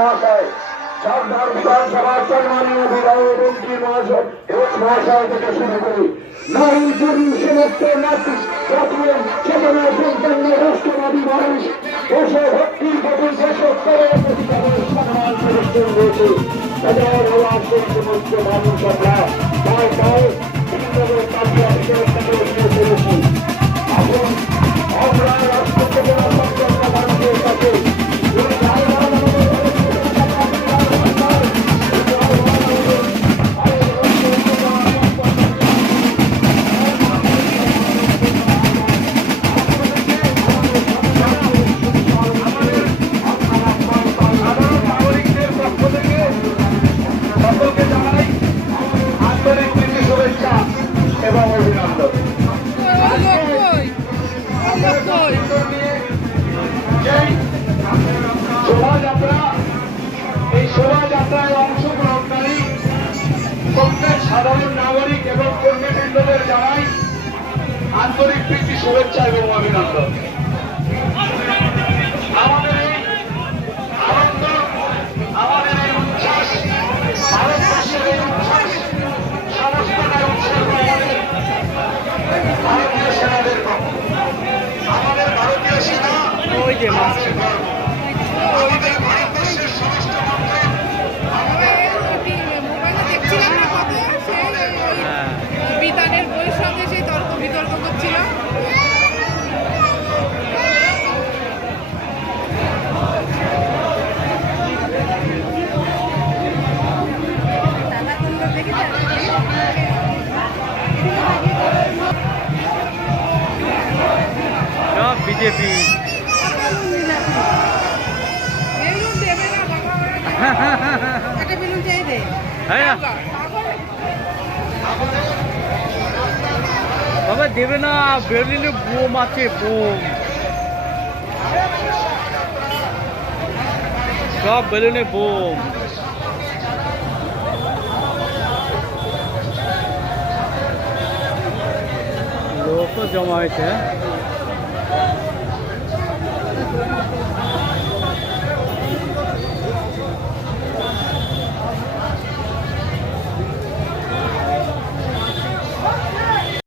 সরকার বিধানসভার সম্মানীয় বিধায়ক মন্ত্রী মহাশয় থেকে শুরু করে নারী পুরুষ সমস্ত জাতীয় চেতনা সম্পন্ন রাষ্ট্রবাদী মানুষ দেশে ভক্তির প্রতি দেশোত্তরের প্রতি তাদের সম্মান প্রদর্শন হয়েছে। হাজার হাজার সেই সমস্ত মানুষ আমরা পায় পায় বিভিন্নভাবে কাজে অভিযোগ থেকে উঠে চলেছি। এখন আমরা রাষ্ট্র চেতনা সম্পন্ন মানুষের কাছে এবং অভিনন্দন। শোভাযাত্রা, এই শোভাযাত্রায় অংশগ্রহণকারী প্রত্যেক সাধারণ নাগরিক এবং কর্মীবৃন্দদের জানাই আন্তরিক প্রীতি, শুভেচ্ছা এবং অভিনন্দন। আমাদের এই আনন্দ, আমাদের এই উচ্ছ্বাস, ভারতবর্ষের এই উচ্ছ্বাস সমস্তটাই উৎসর্গ আমাদের ভারতীয় সেনাদের পক্ষে। আমাদের ভারতীয় সেনা আমাদের গর্ব। আমাদের ভারতবর্ষের সমস্ত বিতানের বইয়ের সঙ্গে সেই তর্ক বিতর্ক করছিল। বিজেপি বাবা দেবে না, বেরলিনে বোম আছে, বোম সব বেলুনে বোম। লোক জমা হয়েছে।